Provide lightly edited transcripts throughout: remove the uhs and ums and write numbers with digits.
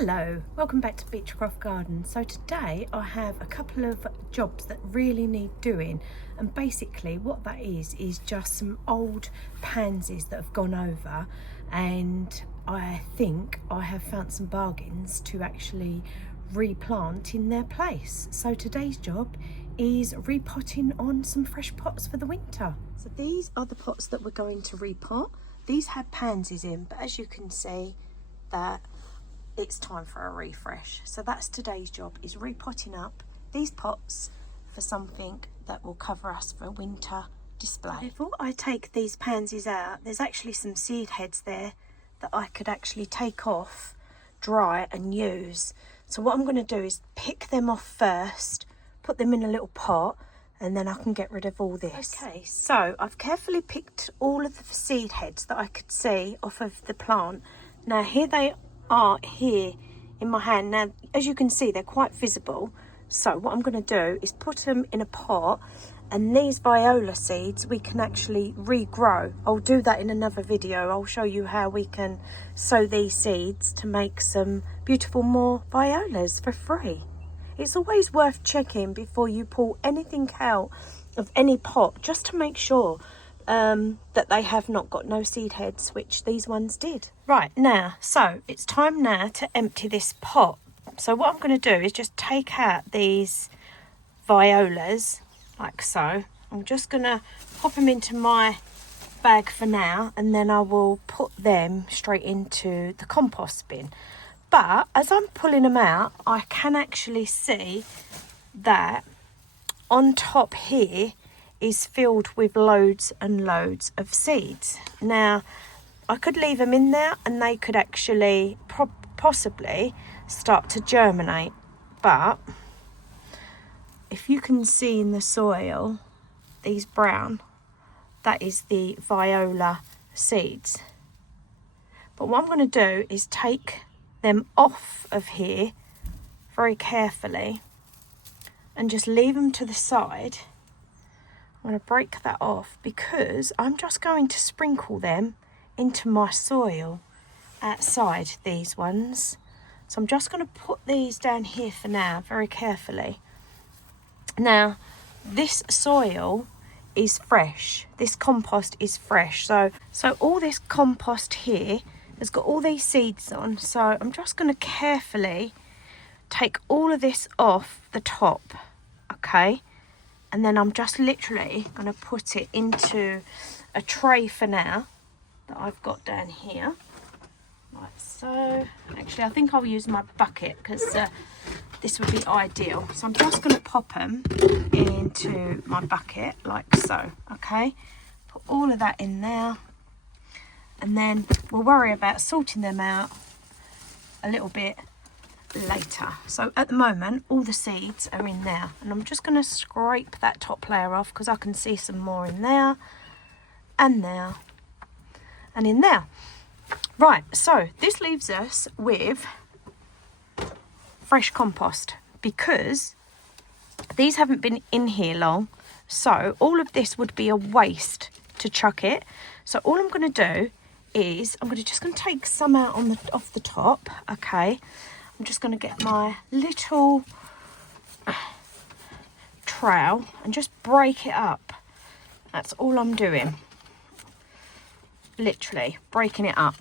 Hello, welcome back to Beechcroft Garden. So today I have a couple of jobs that really need doing, and basically what that is just some old pansies that have gone over, and I think I have found some bargains to actually replant in their place. So today's job is repotting on some fresh pots for the winter. So these are the pots that we're going to repot. These had pansies in, but as you can see that it's time for a refresh. So that's today's job, is repotting up these pots for something that will cover us for winter display. Before I take these pansies out, there's actually some seed heads there that I could actually take off, dry and use. So what I'm going to do is pick them off first, put them in a little pot, and then I can get rid of all this. Okay, so I've carefully picked all of the seed heads that I could see off of the plant. Now here they are here in my hand. Now as you can see, they're quite visible, so what I'm going to do is put them in a pot, and these viola seeds we can actually regrow. I'll do that in another video. I'll show you how we can sow these seeds to make some beautiful more violas for free. It's always worth checking before you pull anything out of any pot, just to make sure that they have not got no seed heads, which these ones did. Right, now, so it's time now to empty this pot. So what I'm going to do is just take out these violas, like so. I'm just going to pop them into my bag for now, and then I will put them straight into the compost bin. But as I'm pulling them out, I can actually see that on top here is filled with loads and loads of seeds. Now I could leave them in there and they could actually possibly start to germinate, but if you can see in the soil, these brown, that is the viola seeds. But what I'm going to do is take them off of here very carefully and just leave them to the side. I'm going to break that off because I'm just going to sprinkle them into my soil outside, these ones. So I'm just going to put these down here for now very carefully. Now this soil is fresh, this compost is fresh, so all this compost here has got all these seeds on. So I'm just going to carefully take all of this off the top, okay? And then I'm just literally going to put it into a tray for now that I've got down here, like so. Actually, I think I'll use my bucket because this would be ideal. So I'm just going to pop them into my bucket like so, okay? Put all of that in there, and then we'll worry about sorting them out a little bit later. So at the moment all the seeds are in there, and I'm just going to scrape that top layer off because I can see some more in there and there and in there. Right, so this leaves us with fresh compost because these haven't been in here long, so all of this would be a waste to chuck it. So all I'm going to do is I'm just going to take some out off the top, okay? I'm just going to get my little trowel and just break it up. That's all I'm doing. Literally breaking it up.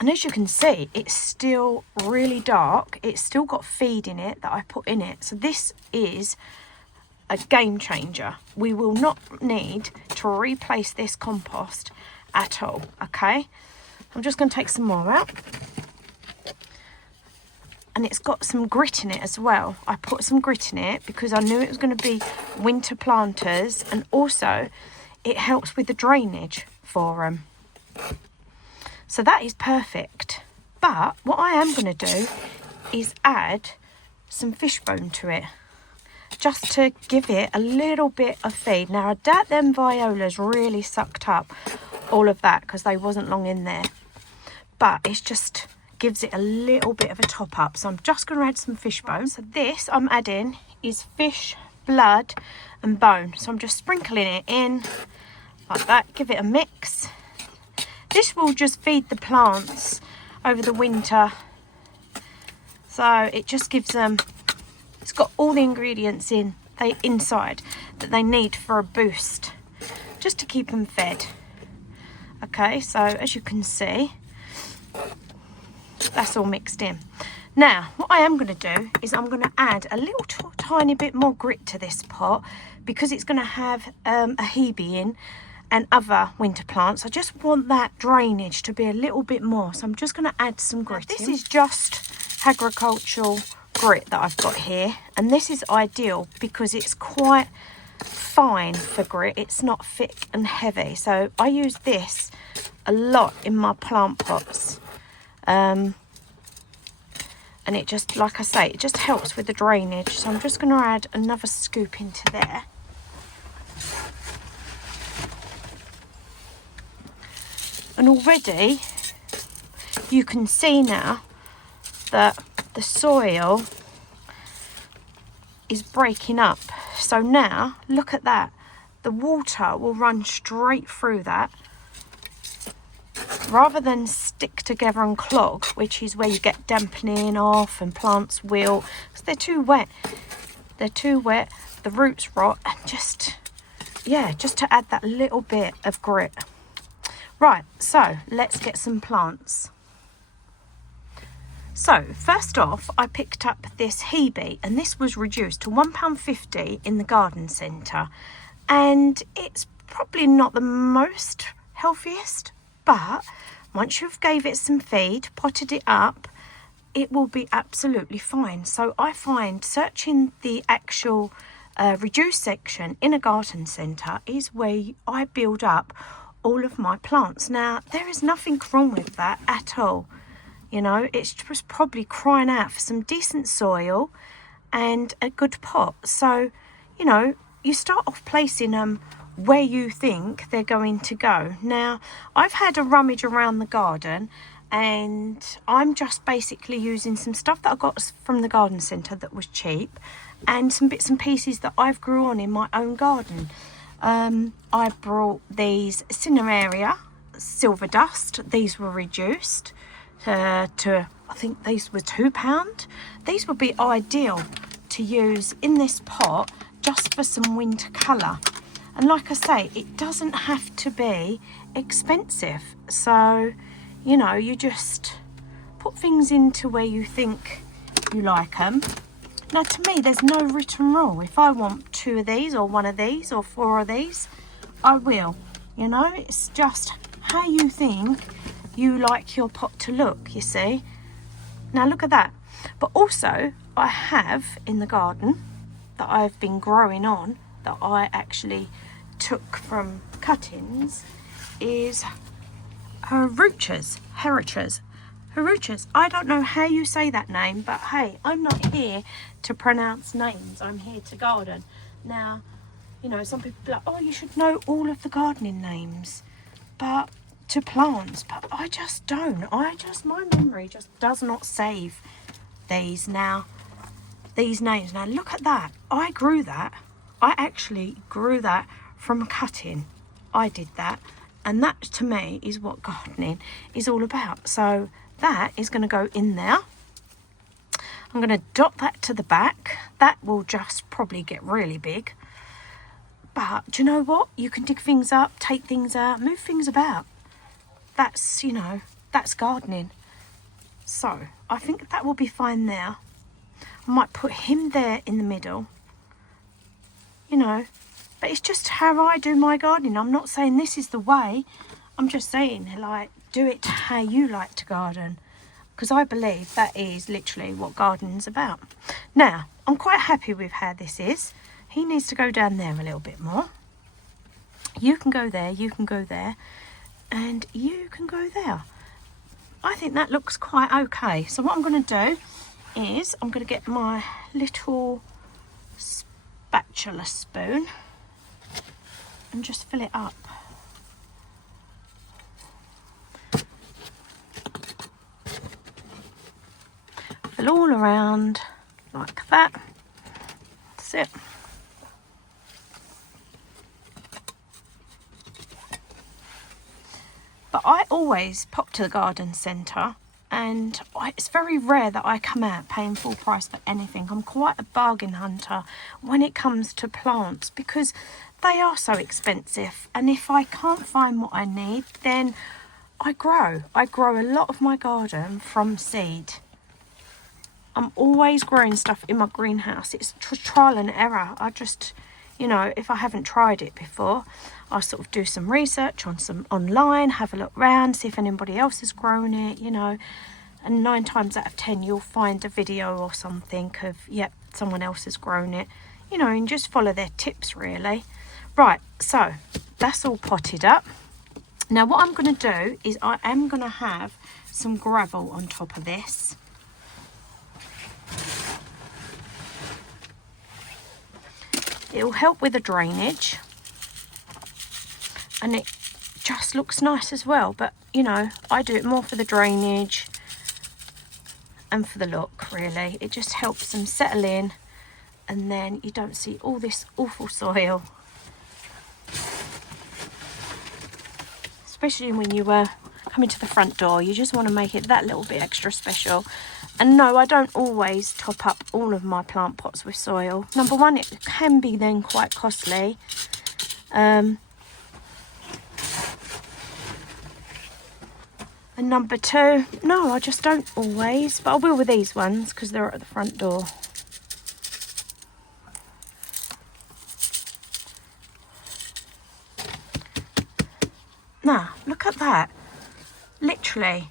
And as you can see, it's still really dark. It's still got feed in it that I put in it. So this is a game changer. We will not need to replace this compost at all, okay? I'm just going to take some more out, and it's got some grit in it as well. I put some grit in it because I knew it was going to be winter planters, and also it helps with the drainage for them. So that is perfect. But what I am going to do is add some fish bone to it, just to give it a little bit of feed. Now I doubt them violas really sucked up all of that because they wasn't long in there, but it's just gives it a little bit of a top up. So I'm just going to add some fish bone. So this I'm adding is fish, blood and bone. So I'm just sprinkling it in like that, give it a mix. This will just feed the plants over the winter. So it just gives them, it's got all the ingredients inside that they need for a boost, just to keep them fed. Okay, so as you can see, that's all mixed in. Now, what I am going to do is I'm going to add a little tiny bit more grit to this pot, because it's going to have a hebe in and other winter plants. I just want that drainage to be a little bit more, so I'm just going to add some grit. This is just agricultural grit that I've got here, and this is ideal because it's quite fine for grit. It's not thick and heavy, so I use this a lot in my plant pots. And it just, like I say, it just helps with the drainage. So I'm just going to add another scoop into there. And already you can see now that the soil is breaking up. So now, look at that. The water will run straight through that, rather than stick together and clog, which is where you get dampening off and plants wilt, because they're too wet. They're too wet, the roots rot, and just to add that little bit of grit. Right, so let's get some plants. So first off, I picked up this hebe, and this was reduced to £1.50 in the garden centre, and it's probably not the most healthiest, but once you've gave it some feed, potted it up, it will be absolutely fine. So I find searching the actual reduced section in a garden centre is where I build up all of my plants. Now, there is nothing wrong with that at all. You know, it's just probably crying out for some decent soil and a good pot. So, you know, you start off placing them where you think they're going to go. Now, I've had a rummage around the garden, and I'm just basically using some stuff that I got from the garden centre that was cheap, and some bits and pieces that I've grew on in my own garden. I brought these Cineraria silver dust. These were reduced to, I think these were £2. These would be ideal to use in this pot just for some winter colour. And like I say, it doesn't have to be expensive. So, you know, you just put things into where you think you like them. Now, to me, there's no written rule. If I want 2 of these or 1 of these or 4 of these, I will. You know, it's just how you think you like your pot to look, you see. Now, look at that. But also, I have in the garden that I've been growing on, that I actually took from cuttings, is Haruchas. I don't know how you say that name, but hey, I'm not here to pronounce names. I'm here to garden. Now, you know, some people are like, oh, you should know all of the gardening names, but to plants, but I just don't. My memory just does not save these names. Now, look at that. I grew that. I actually grew that from a cutting. I did that. And that, to me, is what gardening is all about. So that is going to go in there. I'm going to dot that to the back. That will just probably get really big. But do you know what? You can dig things up, take things out, move things about. That's, you know, that's gardening. So I think that will be fine there. I might put him there in the middle. You know, but it's just how I do my gardening. I'm not saying this is the way. I'm just saying, like, do it how you like to garden. Because I believe that is literally what gardening's about. Now, I'm quite happy with how this is. He needs to go down there a little bit more. You can go there, you can go there, and you can go there. I think that looks quite okay. So what I'm going to do is I'm going to get my little spatula spoon and just fill it up. Fill all around like that. That's it. But I always pop to the garden centre, and it's very rare that I come out paying full price for anything. I'm quite a bargain hunter when it comes to plants because they are so expensive. And if I can't find what I need, then I grow a lot of my garden from seed. I'm always growing stuff in my greenhouse. It's trial and error. I just, you know, if I haven't tried it before, I sort of do some research on some online, have a look around, see if anybody else has grown it, you know. And 9 times out of 10, you'll find a video or something of, yep, someone else has grown it, you know, and just follow their tips, really. Right, so that's all potted up. Now, what I'm going to do is I am going to have some gravel on top of this. It will help with the drainage. And it just looks nice as well. But, you know, I do it more for the drainage and for the look, really. It just helps them settle in, and then you don't see all this awful soil. Especially when you come into the front door, you just want to make it that little bit extra special. And no, I don't always top up all of my plant pots with soil. Number one, it can be then quite costly. And number two, no, I just don't always, but I will with these ones because they're at the front door. Now, look at that. Literally,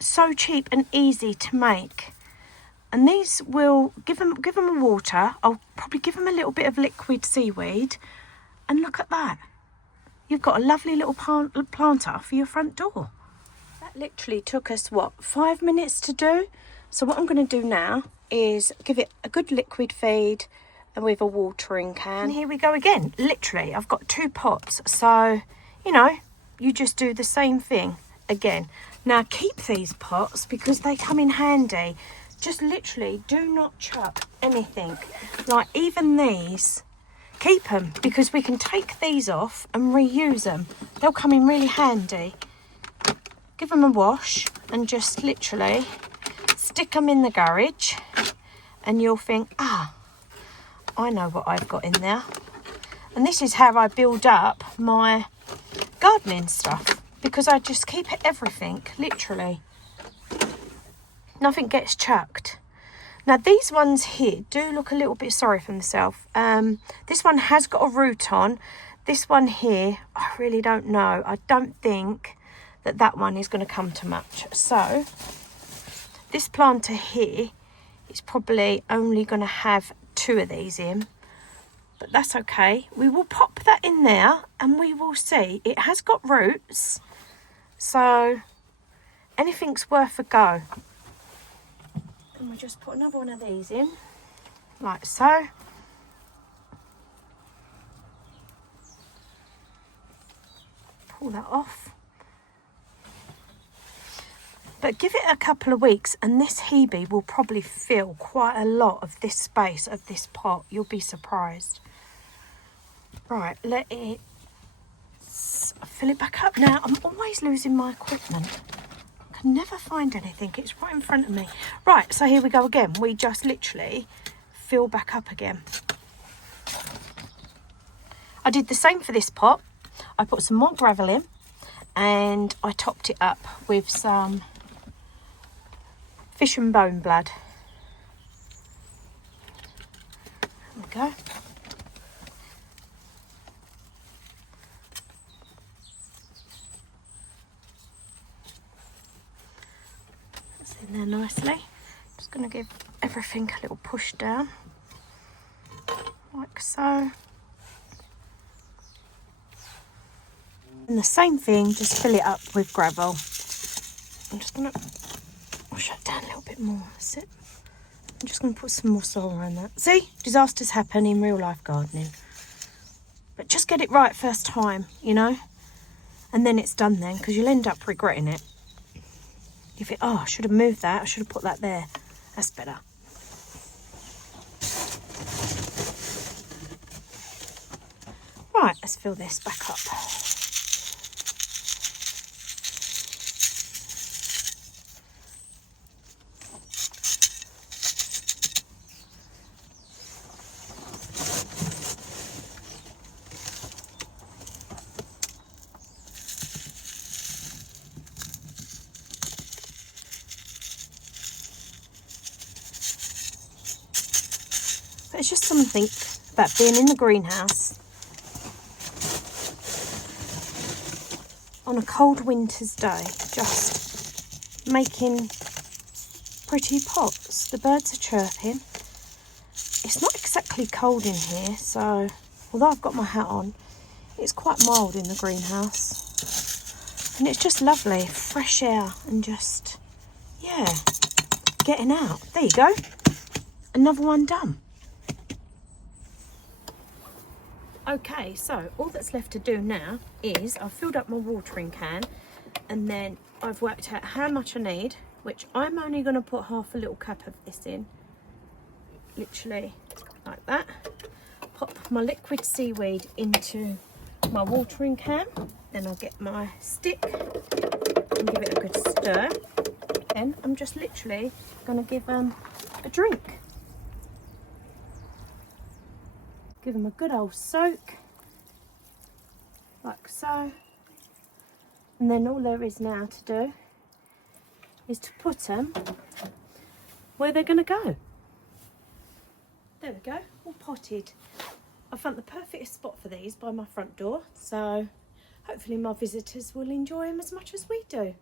so cheap and easy to make. And these will give them a water. I'll probably give them a little bit of liquid seaweed. And look at that. You've got a lovely little planter for your front door. That literally took us, what, 5 minutes to do? So what I'm going to do now is give it a good liquid feed and with a watering can. And here we go again. Literally, I've got 2 pots. So, you know, you just do the same thing again. Now, keep these pots because they come in handy. Just literally do not chuck anything. Like even these, keep them because we can take these off and reuse them. They'll come in really handy. Give them a wash and just literally stick them in the garage, and you'll think, ah, I know what I've got in there. And this is how I build up my gardening stuff, because I just keep everything, literally. Nothing gets chucked. Now these ones here do look a little bit sorry for themselves. This one has got a root on. This one here, I really don't know. I don't think that one is going to come to much. So this planter here is probably only going to have 2 of these in, but that's okay. We will pop that in there and we will see. It has got roots, so anything's worth a go. And we just put another one of these in, like so. Pull that off. But give it a couple of weeks and this Hebe will probably fill quite a lot of this space of this pot. You'll be surprised. Right, let it fill it back up. Now, I'm always losing my equipment. I can never find anything. It's right in front of me. Right, so here we go again. We just literally fill back up again. I did the same for this pot. I put some more gravel in and I topped it up with some fish and bone blood. There we go. That's in there nicely. Just going to give everything a little push down, like so. And the same thing, just fill it up with gravel. I'm just going to wash that down a little bit more. That's it. I'm just going to put some more soil around that. See, disasters happen in real life gardening. But just get it right first time, you know. And then it's done then, because you'll end up regretting it. You think, oh, I should have moved that. I should have put that there. That's better. Right, let's fill this back up. there's just something about being in the greenhouse on a cold winter's day, just making pretty pots. The birds are chirping. It's not exactly cold in here, so although I've got my hat on, it's quite mild in the greenhouse. And it's just lovely, fresh air and just, yeah, getting out. There you go. Another one done. Okay, so all that's left to do now is I've filled up my watering can and then I've worked out how much I need, which I'm only going to put half a little cup of this in, literally like that. Pop my liquid seaweed into my watering can, then I'll get my stick and give it a good stir. Then I'm just literally going to give them a drink. Give them a good old soak, like so. And then all there is now to do is to put them where they're going to go. There we go, all potted. I found the perfect spot for these by my front door, so hopefully my visitors will enjoy them as much as we do.